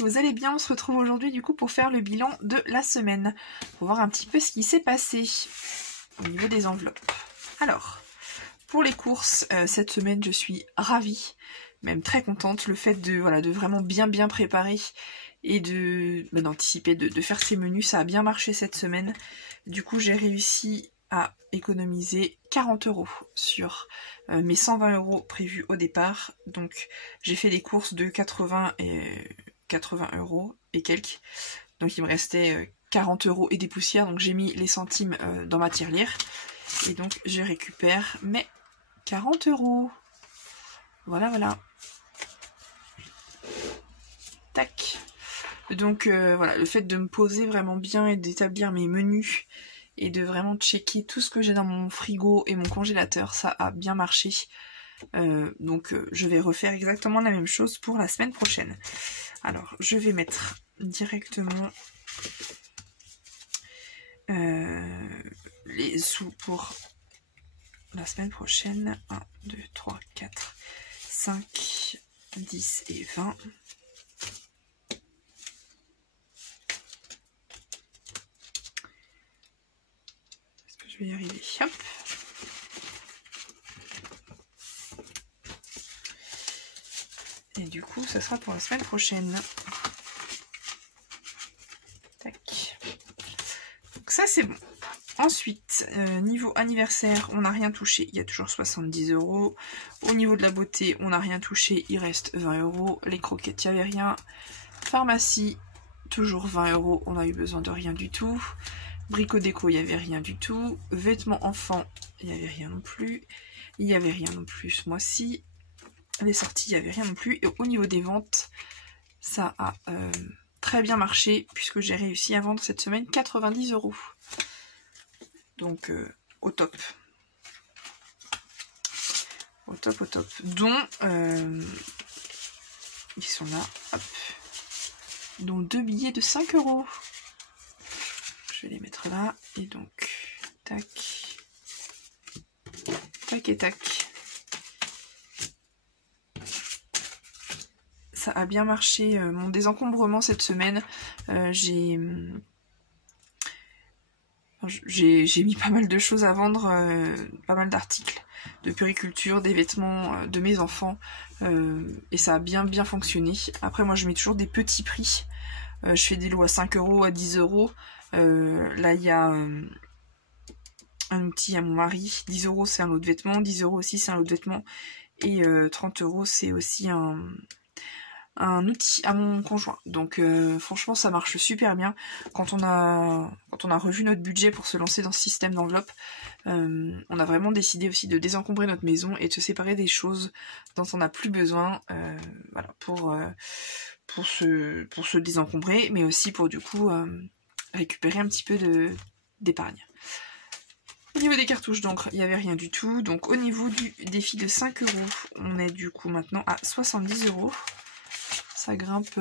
que vous allez bien. On se retrouve aujourd'hui du coup pour faire le bilan de la semaine. Pour voir un petit peu ce qui s'est passé au niveau des enveloppes. Alors, pour les courses, cette semaine je suis ravie, même très contente. Le fait de, voilà, de vraiment bien préparer et d'anticiper, de faire ces menus, ça a bien marché cette semaine. Du coup j'ai réussi à économiser 40 € sur mes 120 € prévus au départ. Donc j'ai fait des courses de 80 € et quelques. Donc il me restait 40 € et des poussières. Donc j'ai mis les centimes dans ma tirelire. Et donc je récupère mes 40 €. Voilà. Tac. Donc voilà, le fait de me poser vraiment bien et d'établir mes menus et de vraiment checker tout ce que j'ai dans mon frigo et mon congélateur, ça a bien marché. Donc je vais refaire exactement la même chose pour la semaine prochaine. Alors je vais mettre directement les sous pour la semaine prochaine. 1, 2, 3, 4, 5, 10 et 20. Je vais y arriver. Hop. Et du coup, ça sera pour la semaine prochaine. Tac. Donc ça, c'est bon. Ensuite, niveau anniversaire, on n'a rien touché. Il y a toujours 70 €. Au niveau de la beauté, on n'a rien touché. Il reste 20 €. Les croquettes, il n'y avait rien. Pharmacie, toujours 20 €. On n'a eu besoin de rien du tout. Brico déco, il n'y avait rien du tout. Vêtements enfants, il n'y avait rien non plus. Il n'y avait rien non plus ce mois-ci. Les sorties, il n'y avait rien non plus. Et au niveau des ventes, ça a très bien marché puisque j'ai réussi à vendre cette semaine 90 €. Donc au top. Au top. Dont, ils sont là, hop. Dont 2 billets de 5 €. Je vais les mettre là. Et donc, tac. Tac et tac. Ça a bien marché, mon désencombrement cette semaine. J'ai mis pas mal de choses à vendre, pas mal d'articles de puériculture, des vêtements de mes enfants. Et ça a bien fonctionné. Après, moi, je mets toujours des petits prix. Je fais des lots à 5 €, à 10 €. Là, il y a un outil à mon mari. 10 € c'est un lot de vêtements. 10 € aussi, c'est un lot de vêtements. Et 30 € c'est aussi un outil à mon conjoint. Donc franchement ça marche super bien. Quand on a revu notre budget pour se lancer dans ce système d'enveloppe, on a vraiment décidé aussi de désencombrer notre maison et de se séparer des choses dont on n'a plus besoin, voilà, pour se désencombrer, mais aussi pour du coup récupérer un petit peu d'épargne. Au niveau des cartouches, donc il n'y avait rien du tout. Donc au niveau du défi de 5 €, on est du coup maintenant à 70 €. Ça grimpe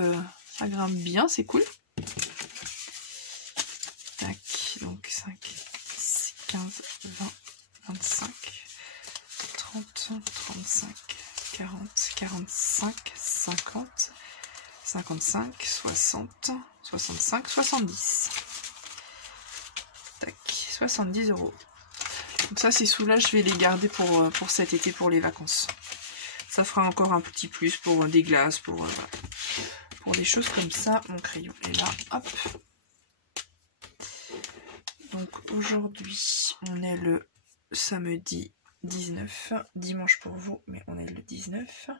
bien, c'est cool. Tac, donc 5, 6, 15, 20, 25, 30, 35, 40, 45, 50, 55, 60, 65, 70. Tac, 70 €. Donc ça, ces sous-là, je vais les garder pour cet été, pour les vacances. Ça fera encore un petit plus pour des glaces, pour des choses comme ça. Mon crayon est là, hop. Donc aujourd'hui, on est le samedi 19, dimanche pour vous, mais on est le 19.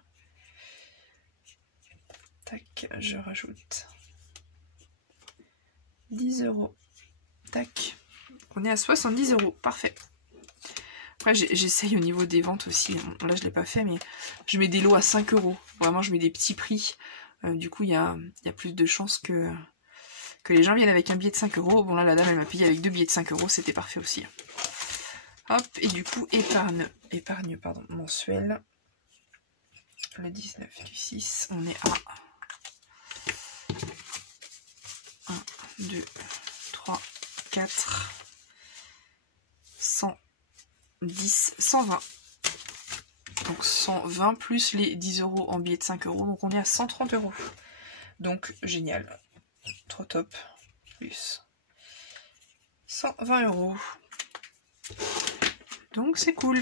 Tac, je rajoute 10 €. Tac, on est à 70 €, parfait. Après, j'essaye au niveau des ventes aussi. Là, je ne l'ai pas fait, mais je mets des lots à 5 €. Vraiment, je mets des petits prix. Du coup, il y a plus de chances que les gens viennent avec un billet de 5 €. Bon, là, la dame, elle m'a payé avec 2 billets de 5 €. C'était parfait aussi. Hop, et du coup, épargne mensuelle. Le 19 du 6, on est à 1, 2, 3, 4, 110, 120. Donc 120 plus les 10 € en billets de 5 €, donc on est à 130 €. Donc génial, trop top, plus 120 €. Donc c'est cool.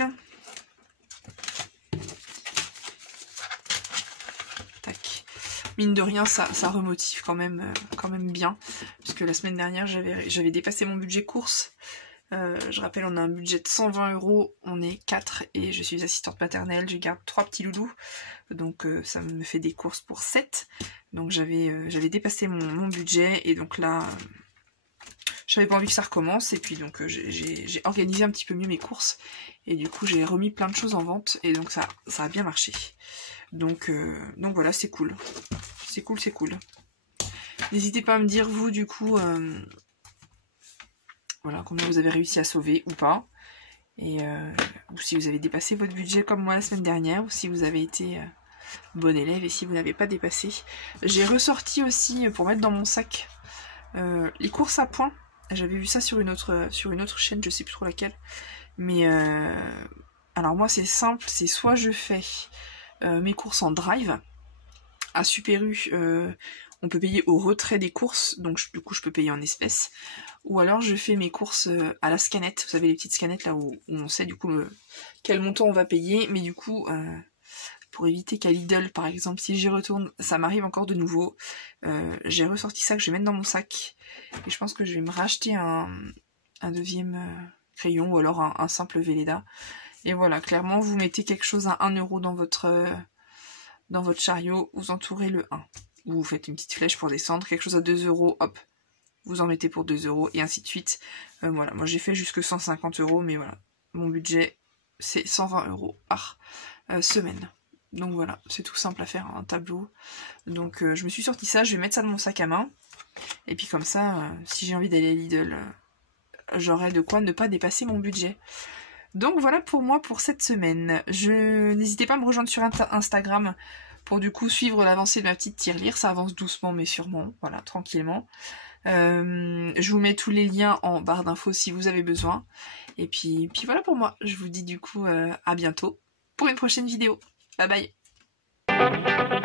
Tac. Mine de rien, ça remotive quand même bien. Puisque la semaine dernière, j'avais dépassé mon budget course. Je rappelle, on a un budget de 120 €, on est 4 et je suis assistante maternelle, je garde 3 petits loulous. Donc ça me fait des courses pour 7. Donc j'avais dépassé mon budget et donc là... j'avais pas envie que ça recommence et puis donc j'ai organisé un petit peu mieux mes courses et du coup j'ai remis plein de choses en vente et donc ça a bien marché. Donc voilà, c'est cool. C'est cool. N'hésitez pas à me dire vous du coup voilà, combien vous avez réussi à sauver ou pas. Et ou si vous avez dépassé votre budget comme moi la semaine dernière ou si vous avez été bon élève et si vous n'avez pas dépassé. J'ai ressorti aussi pour mettre dans mon sac les courses à points. J'avais vu ça sur une autre chaîne, je sais plus trop laquelle. Mais alors moi c'est simple, c'est soit je fais mes courses en drive. À Super U, on peut payer au retrait des courses, donc du coup je peux payer en espèces. Ou alors je fais mes courses à la scanette, vous savez les petites scanettes là où on sait du coup quel montant on va payer. Mais du coup, pour éviter qu'à Lidl par exemple, si j'y retourne, ça m'arrive encore de nouveau. J'ai ressorti ça que je vais mettre dans mon sac. Et je pense que je vais me racheter un deuxième crayon ou alors un simple Velleda. Et voilà, clairement vous mettez quelque chose à 1 € dans votre chariot, vous entourez le 1. Ou vous faites une petite flèche pour descendre, quelque chose à 2 €, hop, vous en mettez pour 2 € et ainsi de suite. Voilà, moi j'ai fait jusque 150 €, mais voilà, mon budget c'est 120 € par semaine. Donc voilà, c'est tout simple à faire, un tableau. Donc je me suis sorti ça, je vais mettre ça dans mon sac à main. Et puis comme ça, si j'ai envie d'aller à Lidl, j'aurai de quoi ne pas dépasser mon budget. Donc voilà pour moi pour cette semaine. N'hésitez pas à me rejoindre sur Instagram pour du coup suivre l'avancée de ma petite tirelire. Ça avance doucement mais sûrement, voilà, tranquillement. Je vous mets tous les liens en barre d'infos si vous avez besoin. Et puis voilà pour moi. Je vous dis du coup à bientôt pour une prochaine vidéo. Bye bye.